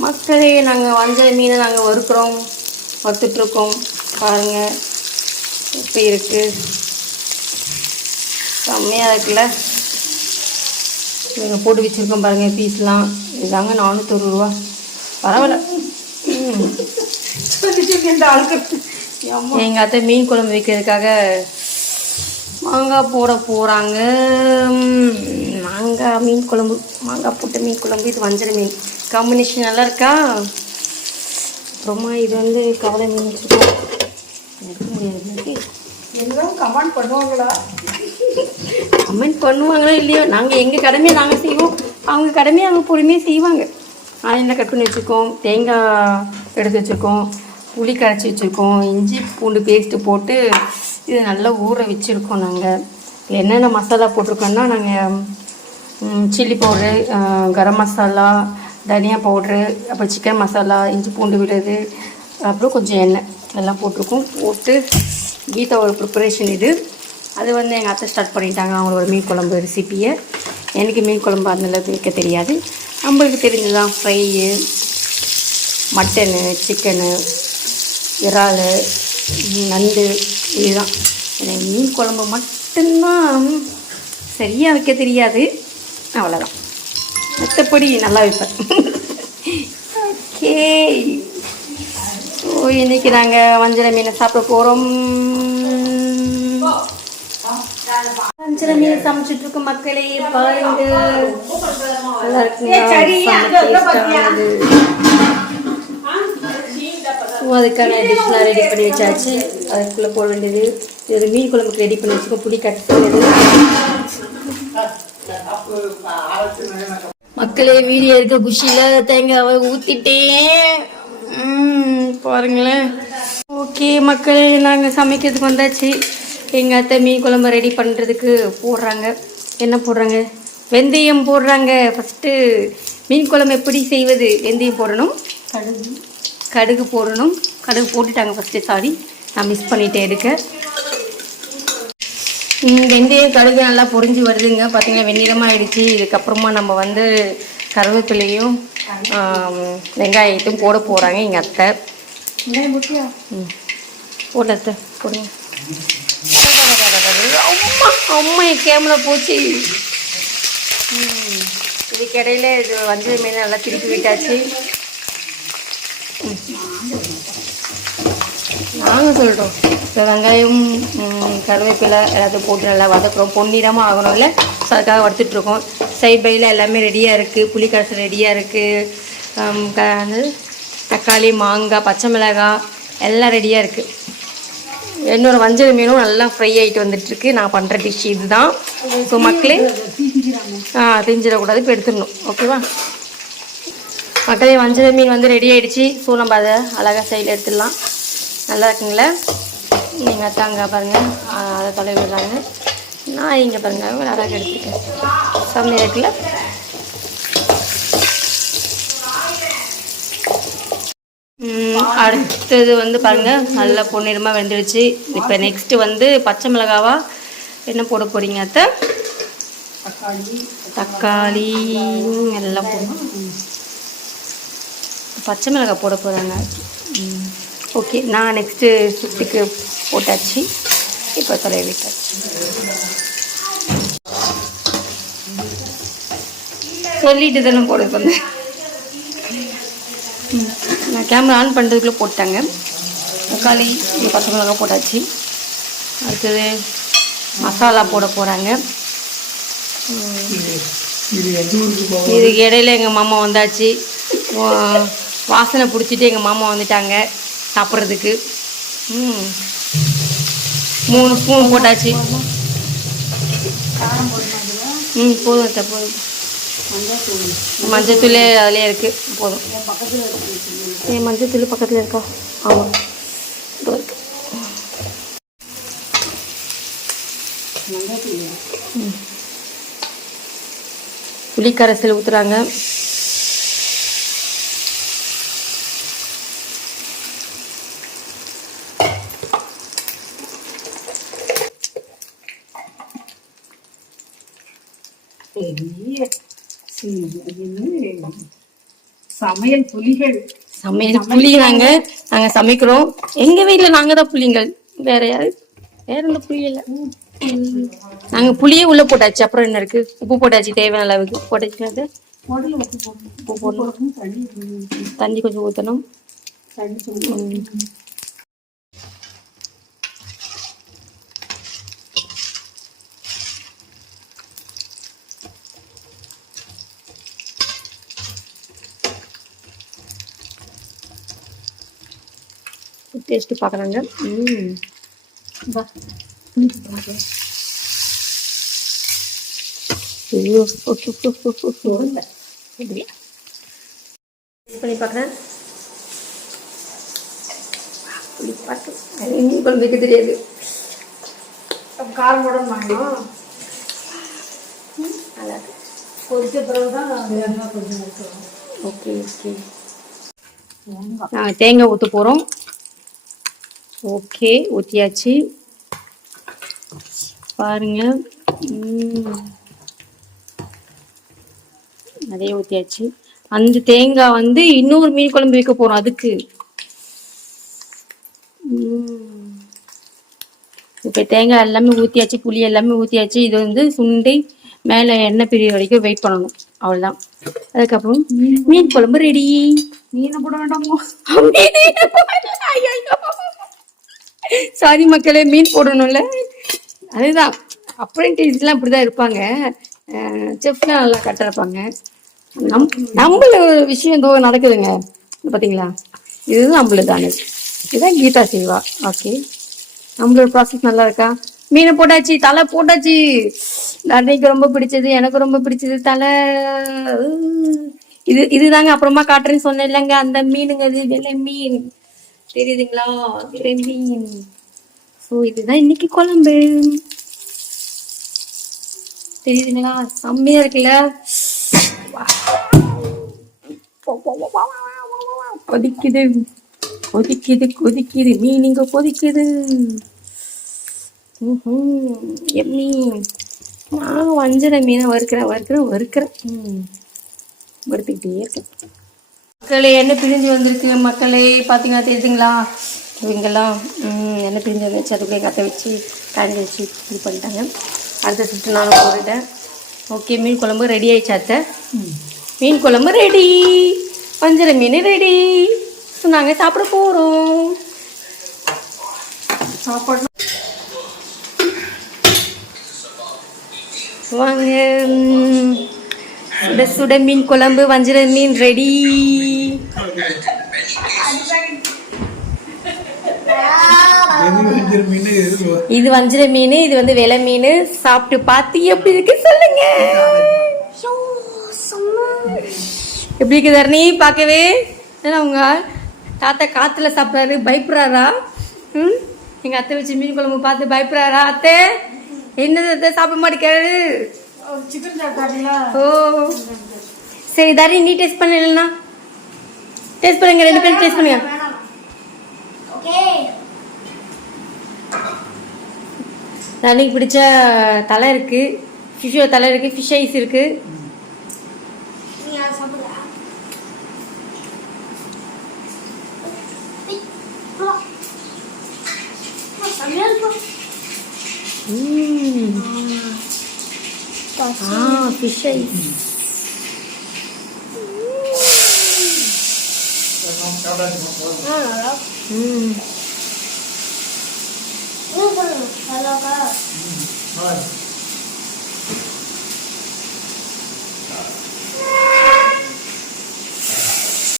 மக்களே நாங்கள் வஞ்சல் மீனை நாங்கள் வறுக்கிறோம். வறுத்துட்ருக்கோம் பாருங்கள் எப்படி இருக்குது செம்மையாக இருக்குல்ல? இங்கே போட்டு வச்சுருக்கோம் பாருங்கள் பீஸ்லாம். இதாங்க நானூற்றொரு ரூபா பரவாயில்ல எங்கள் அத்தை மீன் குழம்பு வைக்கிறதுக்காக மாங்காய் போட போகிறாங்க மாங்காய் மீன் குழம்பு. மாங்காய் போட்ட மீன் குழம்பு இது வஞ்சர மீன். காம்பினேஷன் நல்லா இருக்கா அப்புறமா இது வந்து கவலை மீன் வச்சுருக்கோம் எல்லாம் கமெண்ட் பண்ணுவாங்களா? கமெண்ட் பண்ணுவாங்களோ இல்லையோ? நாங்கள் எங்கள் கடமையை நாங்கள் செய்வோம். அவங்க கடமையை அவங்க பொறுமையாக செய்வாங்க. ஆயில கட் பண்ணி வச்சுருக்கோம்? தேங்காய் எடுத்து வச்சுருக்கோம். புளி கரைச்சி வச்சுருக்கோம். இஞ்சி பூண்டு பேஸ்ட்டு போட்டு இதை நல்லா ஊற வச்சுருக்கோம் நாங்கள் என்னென்ன மசாலா போட்டிருக்கோன்னா நாங்கள் சில்லி பவுடரு கரம் மசாலா தனியா பவுட்ரு அப்புறம் சிக்கன் மசாலா இஞ்சி பூண்டு விடுறது அப்புறம் கொஞ்சம் எண்ணெய். எல்லாம் போட்டிருக்கோம். போட்டு கீதாவோட ப்ரிப்பரேஷன் இது. அது வந்து எங்கள் அத்தை ஸ்டார்ட் பண்ணிட்டாங்க. அவங்களோட மீன் குழம்பு ரெசிப்பியை எனக்கு மீன் குழம்பு அந்த அளவுக்கு வைக்க தெரியாது. நம்மளுக்கு தெரிஞ்சதுதான். ஃப்ரையு மட்டனு சிக்கனு இறால் நண்டு இதுதான். எனக்கு மீன் குழம்பு மட்டும்தான் சரியாக வைக்க தெரியாது. அவ்வளோதான் மற்றபடி நல்லா வைப்பேன். ஓகே ஸோ இன்னைக்கு நாங்கள் வஞ்சர மீனை சாப்பிட போகிறோம் வஞ்சர மீன் சமைச்சிட்டு இருக்க மக்களே பாருங்க. நல்லா. ஸோ அதுக்கான டிஷ்லாம் ரெடி பண்ணி வச்சாச்சு. அதுக்குள்ளே போட வேண்டியது. இது மீன் குழம்புக்கு ரெடி பண்ணி வச்சுக்கோ புளி கட் பண்ணது மக்களே வீடியோ இருக்க குஷியில் தேங்காவை ஊற்றிட்டேன் பாருங்களேன். ஓகே மக்களே நாங்கள் சமைக்கிறதுக்கு வந்தாச்சு. எங்கள் அத்தை மீன் குழம்பு ரெடி பண்ணுறதுக்கு போடுறாங்க. என்ன போடுறாங்க? வெந்தயம் போடுறாங்க. ஃபஸ்ட்டு மீன் குழம்பு எப்படி செய்வது? வெந்தயம் போடணும். கடுகு. கடுகு போடணும். கடுகு போட்டுட்டாங்க ஃபஸ்ட்டு சாரி நான் மிஸ் பண்ணிட்டேன் எடுக்க. வெந்தயம் கடுகு நல்லா பொரிஞ்சு வருதுங்க. பார்த்தீங்கன்னா வெண்ணிறமாக ஆயிடுச்சு இதுக்கப்புறமா நம்ம வந்து கருவேப்பிலையும் வெங்காயத்தையும் போட போகிறாங்க எங்கள் அத்தை. ம். போடல அத்தை. போடுங்க. அம்மா அம்மா என் கேமரா போச்சு. ம், இதுக்கு இடையில இது வஞ்சல் மீன் நல்லா திருப்பி விட்டாச்சு. நாங்கள் சொல்கிறோம் இப்போ வெங்காயம் கருவேப்பிலை எல்லாத்தையும் போட்டு நல்லா வதக்குறோம். பொன்னிறமாக இல்லை? ஸோ அதுக்காக வறுத்துட்ருக்கோம் சைட் பையில் எல்லாமே ரெடியாக இருக்குது புளி ரெடியாக இருக்குது தக்காளி மாங்காய் பச்சை மிளகாய் எல்லாம் ரெடியாக இருக்குது என்னோட வஞ்சல் மீனும் நல்லா ஃப்ரை ஆகிட்டு வந்துட்டுருக்கு நான் பண்ணுற டிஷ் இதுதான். ஸோ மக்களே ஆ திஞ்சிடக்கூடாது. இப்போ எடுத்துடணும். ஓகேவா மக்களே வஞ்சல் மீன் வந்து ரெடி ஆகிடுச்சி ஸோ நம்ம அதை அழகாக சைடில் எடுத்துடலாம். நல்லா இருக்குங்களா எங்கள் அத்தா அங்கே பாருங்கள் அதை தொலை விடுறாங்க. நான் இங்கே பாருங்கள் நல்லா எடுத்துருக்கேன். செம்மையாக இருக்குல்ல? அடுத்தது வந்து பாருங்கள் நல்லா பொன்னிறமாக வெந்துடுச்சு இப்போ நெக்ஸ்ட்டு வந்து பச்சை மிளகாவா என்ன போட போகிறீங்க அத்தை? தக்காளி. தக்காளி எல்லாம் போடணும். பச்சை மிளகாய் போட போகிறாங்க ஓகே நான் நெக்ஸ்ட்டு சுட்டுக்கு போட்டாச்சு. இப்போ தொலை விட்டாச்சு. சொல்லிட்டு தானே போட சொன்னேன். நான் கேமரா ஆன் பண்ணுறதுக்குள்ளே போட்டாங்க. தக்காளி இந்த பச்சை மிளகாய் போட்டாச்சு. அடுத்தது மசாலா போட போகிறாங்க இதுக்கு இடையில எங்கள் மாமா வந்தாச்சு. வாசனை பிடிச்சிட்டு எங்கள் மாமா வந்துட்டாங்க. சாப்பிட்றதுக்கு. ம். மூணு ஸ்பூன் போட்டாச்சு. ம் போதும் அத்தை, போதும். மஞ்சத்தூள். அதிலே இருக்குது போதும். ஏன் மஞ்சத்தூள் பக்கத்தில் இருக்கா? ஆமாம் இதோ இருக்கு. ம். புளிக்கரைசல் ஊற்றுறாங்க பெரிய? சமையல் புலிகள். சமையல் புளி நாங்க நாங்க சமைக்கிறோம். எங்க வீட்ல நாங்க தான் புளிங்கள் வேற யாரு வேற எந்த புளி இல்ல. நாங்க புளியே உள்ள போட்டாச்சு. அப்புறம் என்ன இருக்கு? உப்பு போட்டாச்சு. தேவையான அளவுக்கு போட்டாச்சு. அது உடல் உப்பு போடணும். தண்ணி கொஞ்சம் ஊத்தணும். தண்ணி சொல்லணும் டேஸ்ட் பாக்குறாங்க ம் பண்ணி பார்க்குறேன். வைக்க தெரியாது. காரம் போடணும் வாங்கணும். நல்லா கொதிச்ச தேங்காய் கொஞ்சம் ஊற்றணும். Okay okay. நாங்கள் தேங்காய் ஊற்ற போகிறோம் ஓகே ஊற்றியாச்சு பாருங்க. ம். அதே ஊற்றியாச்சு அந்த தேங்காய் வந்து இன்னொரு மீன் குழம்பு வைக்க போகிறோம் அதுக்கு. இப்போ தேங்காய் எல்லாமே ஊற்றியாச்சு புளி எல்லாமே ஊற்றியாச்சு இது வந்து சுண்டி மேலே எண்ணெய் பிரிய வரைக்கும் வெயிட் பண்ணணும். அவ்வளோதான் அதுக்கப்புறம் மீன் குழம்பு ரெடி மீனை போட வேண்டாமோ? சாரி மக்களே மீன் போடணும்ல. அதுதான். அப்ரெண்டிஸ்லாம் இப்படிதான் இருப்பாங்க. செஃப்லாம் நல்லா கட்டிருப்பாங்க இருப்பாங்க. நம் நம்மள விஷயம் ஏதோ நடக்குதுங்க. பார்த்தீங்களா இதுதான் நம்மளுதானே. இதுதான் கீதா செய்வா ஓகே நம்மளோட ப்ராசஸ் நல்லா இருக்கா? மீனை போட்டாச்சு தலை போட்டாச்சு. அன்னைக்கு ரொம்ப பிடிச்சது எனக்கு ரொம்ப பிடிச்சது தலை. இது இதுதாங்க. அப்புறமா காட்டுறேன்னு சொன்னேன் இல்லைங்க அந்த மீனுங்க இது வெள்ளை மீன். தெரியுதுங்களா? வெள்ளை ஸோ இதுதான் இன்னைக்கு குழம்பு. தெரியுதுங்களா? செம்மையா இருக்குல்ல? கொதிக்குது. கொதிக்குது கொதிக்குது. மீன் இங்க கொதிக்குது. எம்மி. நான் வஞ்சர மீனை வறுக்கிறேன் வறுக்கிறேன் வறுக்கிறேன். ம். வறுத்துக்கிட்டே இருக்கேன். மக்களே என்ன பிரிஞ்சு வந்திருக்கு மக்களே? பார்த்தீங்கன்னா தெரியுதுங்களா? இவங்கெல்லாம் என்ன பிரிஞ்சு வந்துச்சு அதுக்குள்ளே கட்ட வச்சு காய்ச்சி வச்சு இது பண்ணிட்டாங்க. அடுத்த சுட்டு நானும் போட்டுட்டேன். ஓகே மீன் குழம்பு ரெடி ஆயிடுச்சு அத்தை. மீன் குழம்பு ரெடி வஞ்சிர மீன் ரெடி ஸோ நாங்கள் சாப்பிட போகிறோம் சாப்பாடு. வாங்க. சுட சுட மீன் குழம்பு வஞ்சிர மீன் ரெடி இது வஞ்சர மீன் இது வந்து வெலை மீன். சாப்பிட்டு பார்த்து எப்படி இருக்கு சொல்லுங்க. எப்படி இருக்கு தரணி பார்க்கவே? ஏன்னா உங்க தாத்தா காத்துல சாப்பிட்றாரு பயப்படுறாரா? ம்? எங்க அத்தை வச்சு மீன் குழம்பு பார்த்து பயப்படுறாரா? அத்தை என்னது அத்தை சாப்பிட மாட்டேங்கிறாரு? ஓ. சரி தரணி நீ டேஸ்ட் பண்ண இல்லைன்னா. டேஸ்ட் பண்ணுங்க ரெண்டு பேரும் டேஸ்ட் பண்ணுங்க. தண்ணிக்கு பிடிச்ச தலை இருக்கு. ஃபிஷ்ஷோ தலை இருக்கு ஃபிஷ் ஐஸ் இருக்கு. ஆ ஃபிஷ் ஐஸ் ம்.